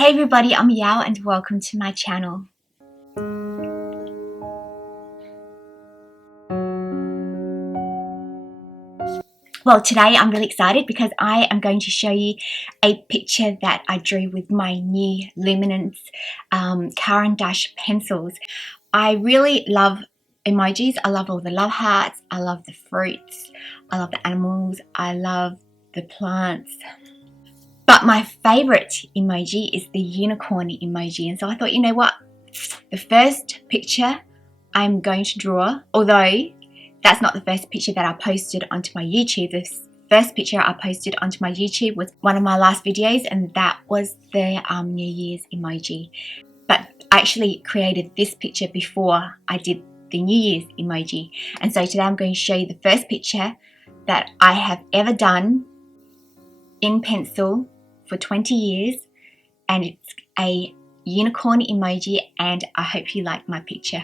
Hey everybody, I'm Giao and welcome to my channel. Well, today I'm really excited because I am going to show you a picture that I drew with my new Luminance Caran D'ache pencils. I really love emojis. I love all the love hearts, I love the fruits, I love the animals, I love the plants. But my favorite emoji is the unicorn emoji, and so I thought, you know what, the first picture I'm going to draw, although that's not the first picture that I posted onto my YouTube, the first picture I posted onto my YouTube was one of my last videos, and that was the New Year's emoji. But I actually created this picture before I did the New Year's emoji, and so today I'm going to show you the first picture that I have ever done in pencil for 20 years, and it's a unicorn emoji, and I hope you like my picture.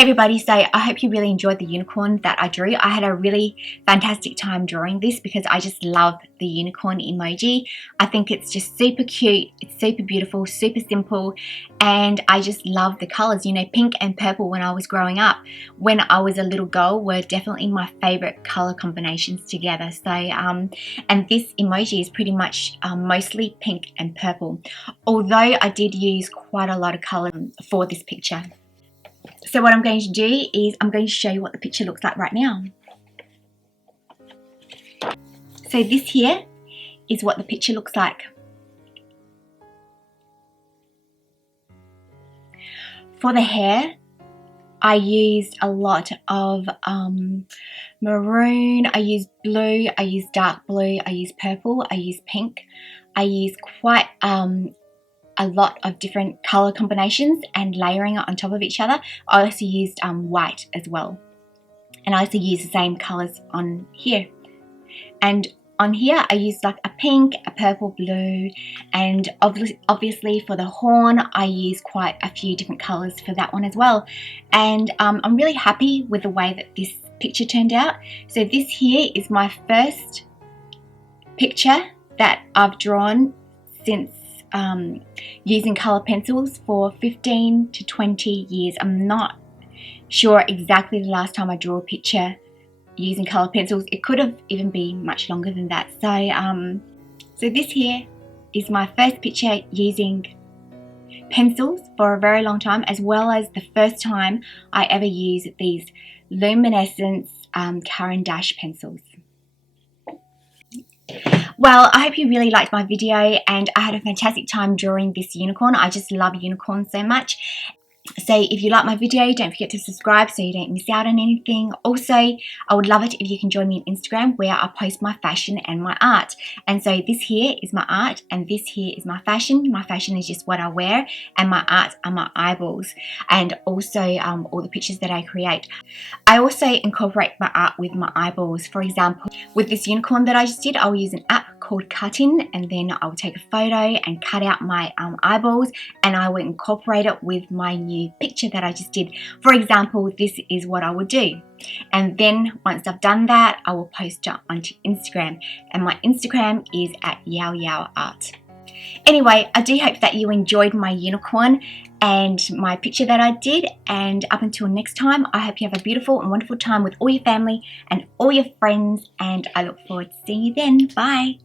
Hey everybody, so I hope you really enjoyed the unicorn that I drew. I had a really fantastic time drawing this because I just love the unicorn emoji. I think it's just super cute, it's super beautiful, super simple, and I just love the colors. You know, pink and purple when I was growing up, when I was a little girl, were definitely my favorite color combinations together. So, and this emoji is pretty much mostly pink and purple, although I did use quite a lot of color for this picture. So what I'm going to do is I'm going to show you what the picture looks like right now. So this here is what the picture looks like. For the hair, I used a lot of maroon, I used blue, I used dark blue, I used purple, I used pink. I used quite a lot of different color combinations and layering it on top of each other. I also used white as well, and I also used the same colors on here. And on here I used like a pink, a purple, blue, and obviously for the horn I used quite a few different colors for that one as well. And I'm really happy with the way that this picture turned out. So this here is my first picture that I've drawn since using color pencils for 15 to 20 years. I'm not sure exactly the last time I drew a picture using color pencils. It could have even been much longer than that. So this here is my first picture using pencils for a very long time, as well as the first time I ever used these luminescence Caran D'ache pencils. Well, I hope you really liked my video, and I had a fantastic time drawing this unicorn. I just love unicorns so much. So if you like my video, don't forget to subscribe so you don't miss out on anything. Also, I would love it if you can join me on Instagram, where I post my fashion and my art. And so this here is my art and this here is my fashion. My fashion is just what I wear, and my art are my eyeballs, and also all the pictures that I create. I also incorporate my art with my eyeballs. For example, with this unicorn that I just did, I'll use an app called Cut-In, and then I'll take a photo and cut out my eyeballs, and I will incorporate it with my new picture that I just did. For example, this is what I would do. And then once I've done that, I will post it onto Instagram, and my Instagram is @YaoYaoArt. Anyway, I do hope that you enjoyed my unicorn and my picture that I did, and up until next time, I hope you have a beautiful and wonderful time with all your family and all your friends, and I look forward to seeing you then. Bye!